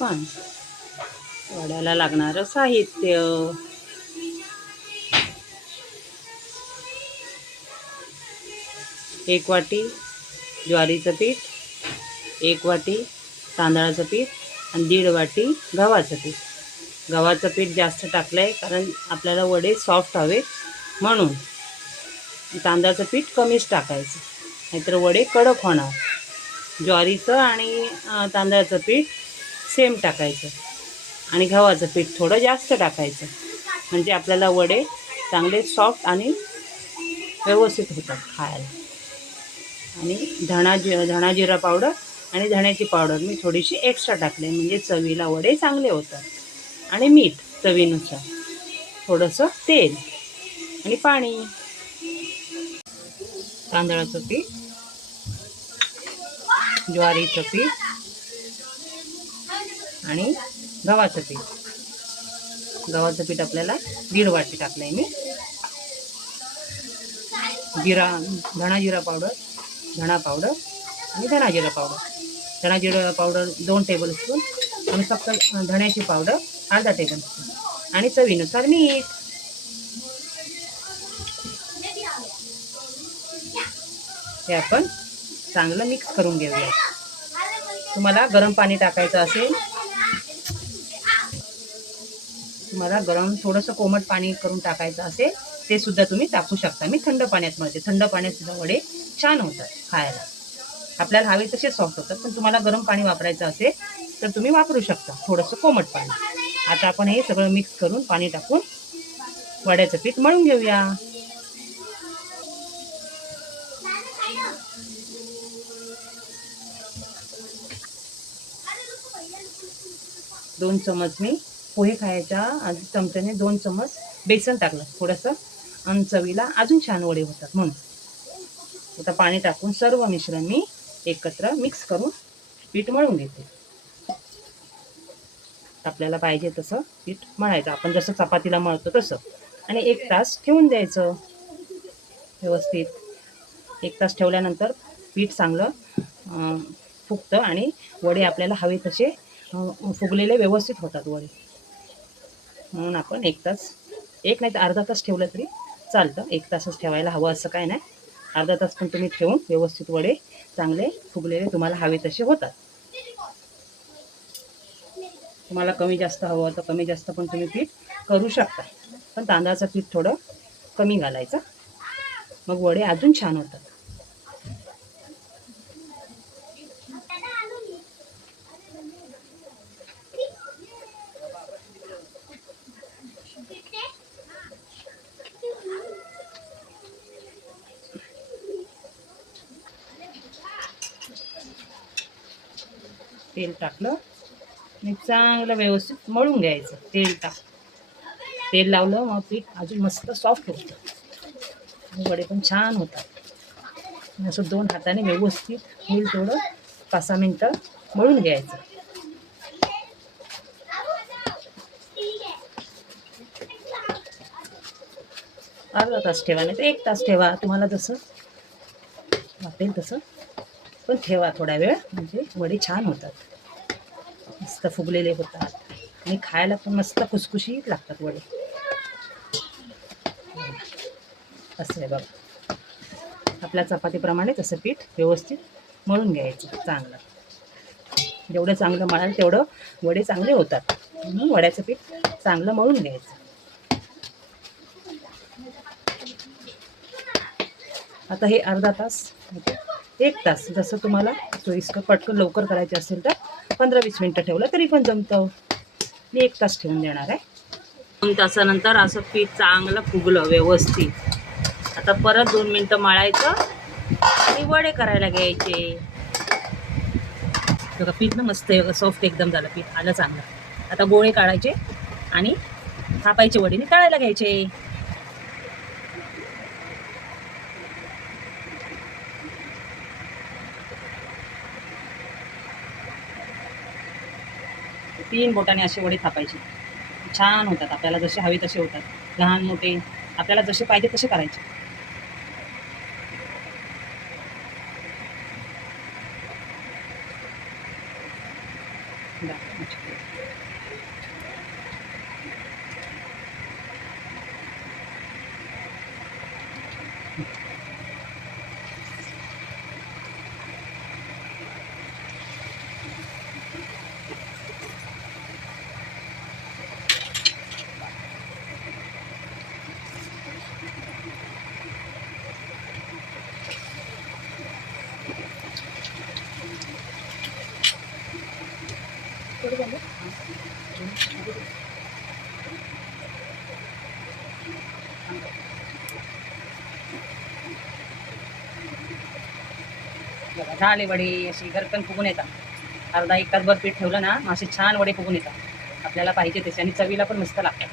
पण वड्याला लागणारं साहित्य: 1 वाटी ज्वारीचं पीठ, 1 वाटी तांदळाचं पीठ आणि 1.5 वाटी गव्हाचं पीठ. गव्हाचं पीठ जास्त टाकलं आहे कारण आपल्याला वडे सॉफ्ट हवे म्हणून. तांदळाचं पीठ कमीच टाकायचं, नाहीतर वडे कडक होणार. ज्वारीचं आणि तांदळाचं पीठ सेम टाकायचं आणि गव्हाचं पीठ थोडं जास्त टाकायचं, म्हणजे आपल्याला वडे चांगले सॉफ्ट आणि व्यवस्थित होतात खायला. आणि धणा जिरा पावडर आणि धण्याची पावडर मी थोडीशी एक्स्ट्रा टाकले, म्हणजे चवीला वडे चांगले होतात. आणि मीठ चवीनुसार, थोडंसं तेल आणि पाणी. तांदळाचं पीठ, ज्वारीचं पीठ आणि गव्हाचं पीठ. गव्हाचं पीठ आपल्याला 1.5 वाटी टाकलं आहे मी. धणा जिरा पावडर, धणा पावडर आणि धणा जिरा पावडर. धणा जिरा पावडर 2 टेबलस्पून आणि फक्त धण्याची पावडर अर्धा टेबलस्पून आणि चवीनुसार मीठ. हे आपण चांगलं मिक्स करून घेऊया. तुम्हाला गरम पाणी टाकायचं असेल, तुम्हाला गरम थोडंसं कोमट पाणी करून टाकायचं असेल, ते सुद्धा तुम्ही टाकू शकता. मी थंड पाण्यात मळते. थंड पाण्यात सुद्धा वडे छान होतात खायला. आपल्याला हवे तसे सॉफ्ट होतात, पण तुम्हाला गरम पाणी वापरायचं असेल तर तुम्ही वापरू शकता थोडंसं कोमट पाणी. आता आपण हे सगळं मिक्स करून पाणी टाकून वड्याचं पीठ मळून घेऊया. दोन चमच मी पोहे खायच्या चमच्याने 2 चमच बेसन टाकलं थोडंसं, आणि चवीला अजून छान वडे होतात म्हणून. आता पाणी टाकून सर्व मिश्रण मी एकत्र मिक्स करून पीठ मळून घेते. आपल्याला पाहिजे तसं पीठ मळायचं, आपण जसं चपातीला मळतो तसं. आणि 1 तास ठेवून द्यायचं व्यवस्थित. 1 तास ठेवल्यानंतर पीठ चांगलं फुगतं आणि वडे आपल्याला हवे तसे फुगलेले व्यवस्थित होतात वडे. म्हणून आपण 1 तास, 1 नाही तर अर्धा तास ठेवलं तरी चालतं. 1 तासच ठेवायला हवं असं काय नाही. अर्धा तास पण तुम्ही ठेवून व्यवस्थित वडे चांगले फुगलेले तुम्हाला हवे तसे होतात. तुम्हाला कमी जास्त हवं तर कमी जास्त पण तुम्ही पीठ करू शकता, पण तांदळाचं पीठ थोडं कमी घालायचं, मग वडे अजून छान होतात. तेल टाकलं आणि चांगलं व्यवस्थित मळून घ्यायचं. तेल लावलं मग पीठ अजून मस्त सॉफ्ट होतं, वडे पण छान होतात. असं 2 हाताने व्यवस्थित होईल तेवढं 5-6 मिनटं मळून घ्यायचं. अर्धा तास ठेवा, नाही तर 1 तास ठेवा, तुम्हाला जसं वाटेल तसं पण ठेवा थोडा वेळ, म्हणजे वडे छान होतात, मस्त फुगलेले होतात आणि खायला पण मस्त खुसखुशीत लागतात वडे. असं आहे बघा, आपल्या चपातीप्रमाणे तसं पीठ व्यवस्थित मळून घ्यायचं चांगलं. जेवढं चांगलं मळाल तेवढं वडे चांगले होतात. म्हणून वड्याचं पीठ चांगलं मळून घ्यायचं. आता हे अर्धा तास, 1 तास, जसं तुम्हाला सोयीस्कर पटकन लवकर करायचे असेल तर 15-20 मिनटं ठेवलं तरी पण जमतं. मी 1 तास ठेवून देणार आहे. 2 तासानंतर असं पीठ चांगलं फुगलं व्यवस्थित. आता परत 2 मिनटं मळायचं आणि वडे करायला घ्यायचे. बघा पीठ ना मस्त सॉफ्ट एकदम झालं, पीठ आलं चांगलं. आता गोळे काढायचे आणि थापायचे वडीने तळायला घ्यायचे. तीन बोटाने असे वडे थापायचे, छान होतात. आपल्याला जसे हवे तसे होतात, लहान मोठे आपल्याला जसे पाहिजे तसे करायचे. झाले वडे अशी गरकन फुगून येतात. अर्धा एक तासभर पीठ ठेवलं ना, असे छान वडे फुगून येतात. आपल्याला पाहिजे तसे आणि चवीला पण मस्त लागतात.